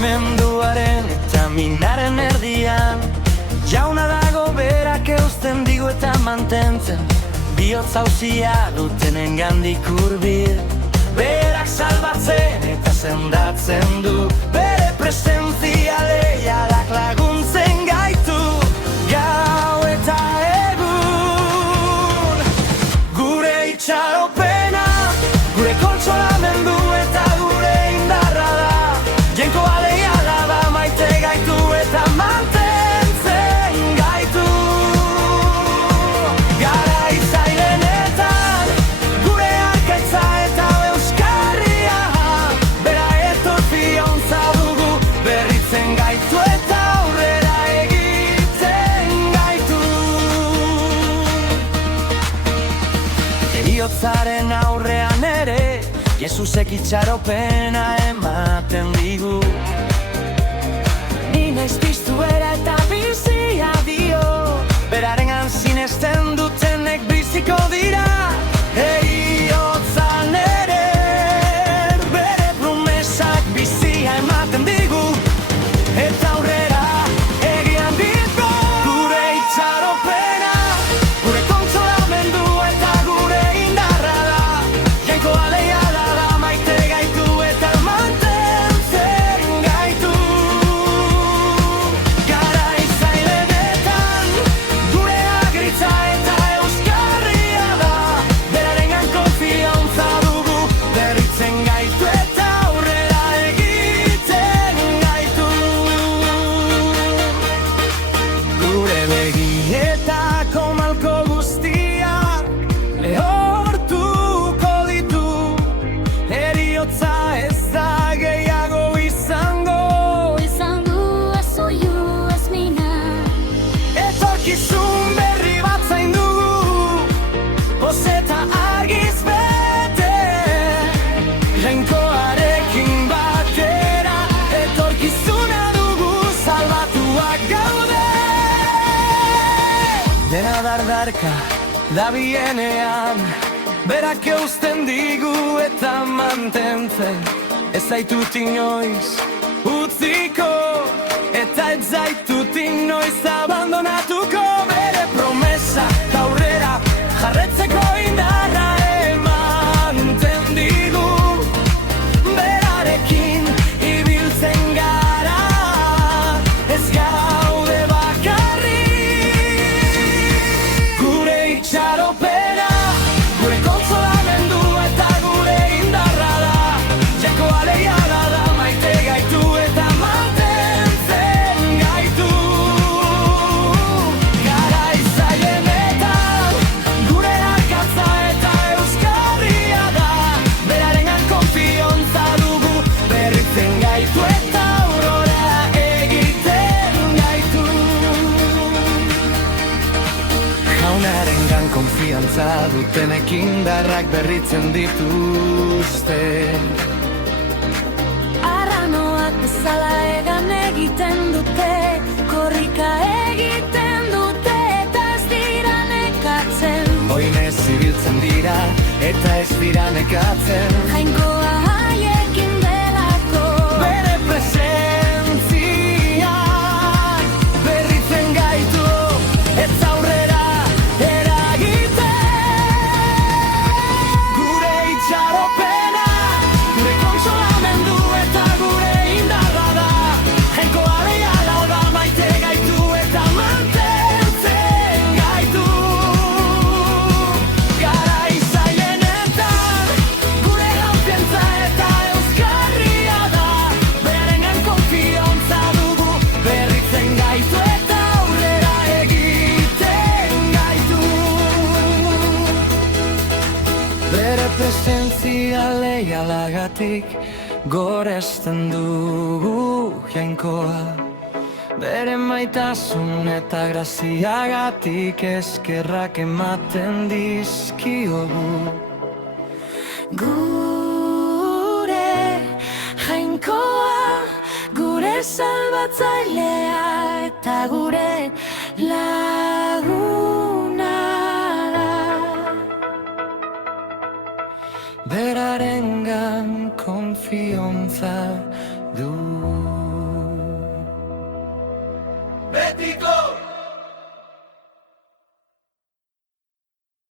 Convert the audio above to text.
Mugimenduaren eta minaren erdian jauna dago berak eusten digu eta mantentzen bihotz hauzia dutenen gandik hurbil. Berak salbatzen eta sendatzen du, bere presentzia leialak laguntzen gaitu gau eta egun. Gure itxaropena, gure kontsolamendu eta gure indarra da. Jainkoa leiala da, maite gaitu eta mantentzen gaitu. Garai zailenetan, gure arkaitza eta euskarria, bera etorfiontza dugu, berritzen gaitu eta aurrera egiten gaitu. Heriotzaren aurrean ere, Jesusek itxaropena ematen digu. Ni naiz piztuera eta bizia dio, berarengan sinesten dutenek biziko dira. Heriotzan ere, bere promesak bizia ematen digu, eta aurrera egian ditu. Gure itxaropena, gure kontsolamendu eta gure indarra da. Jainkoa leiala da, maite gaitu eta mantentzen gaitu. Garai zailenetan, gure agritza eta euskarria da. Berarengan konfiantza dugu, berritzen gaitu eta aurrera egiten gaitu. Gure begietako malko guztiak lehortuko ditu. Heriotza ez da gehiago izango, izan du ez oiu ez mina. etorkizun berri bat zain dugu, poz eta argiz bete. Jainkoarekin batera, etorkizuna dugu, salbatuak gaude. Dena dardarka da bienean, berak eusten digu eta mantentzen. Ez zaitut inoiz utziko, eta ez zaitut inoiz abandonatuko. Bere promesa eta aurrera jarretzeko indarra ematen digu. Berarekin ibiltzen gara, ez gaude bakarrik. Gure itxaropena, gure kontsolamendu eta gure indarra da. Jainkoa leiala da, maite gaitu eta mantentzen gaitu. Garai zailenetan, gure arkatza eta euskarria da. Berarengan konfiantza dugu, berritzen gaitu eta aurrera egiten gaitu. Jaunarengan konfiantza dutenek indarrak berritzen dituzte. Arranoak bezala egan egiten dute, korrika egiten dute eta ez dira nekatzen. Oinez ibiltzen dira eta ez dira nekatzen. Jainkoa haiekin delako, Bere presentzia berritzen gaitu, ez aurrera eragiten. Gure itxaropena, gure kontsolamendu eta gure indarra da. Jainkoa leiala da, maite gaitu eta mantentzen gaitu. Garai zailenetan, gure konfiantza eta euskarria da. Berarengan konfiantza dugu, berritzen gaitu eta aurrera egiten gaitu. Bere presentzia leialagatik goresten dugu jainkoa. Bere maitasun eta graziagatik eskerrak ematen dizkiogu. gure jainkoa, gure salbatzailea eta gure laguna da. Berarengan konfiantza du. Betiko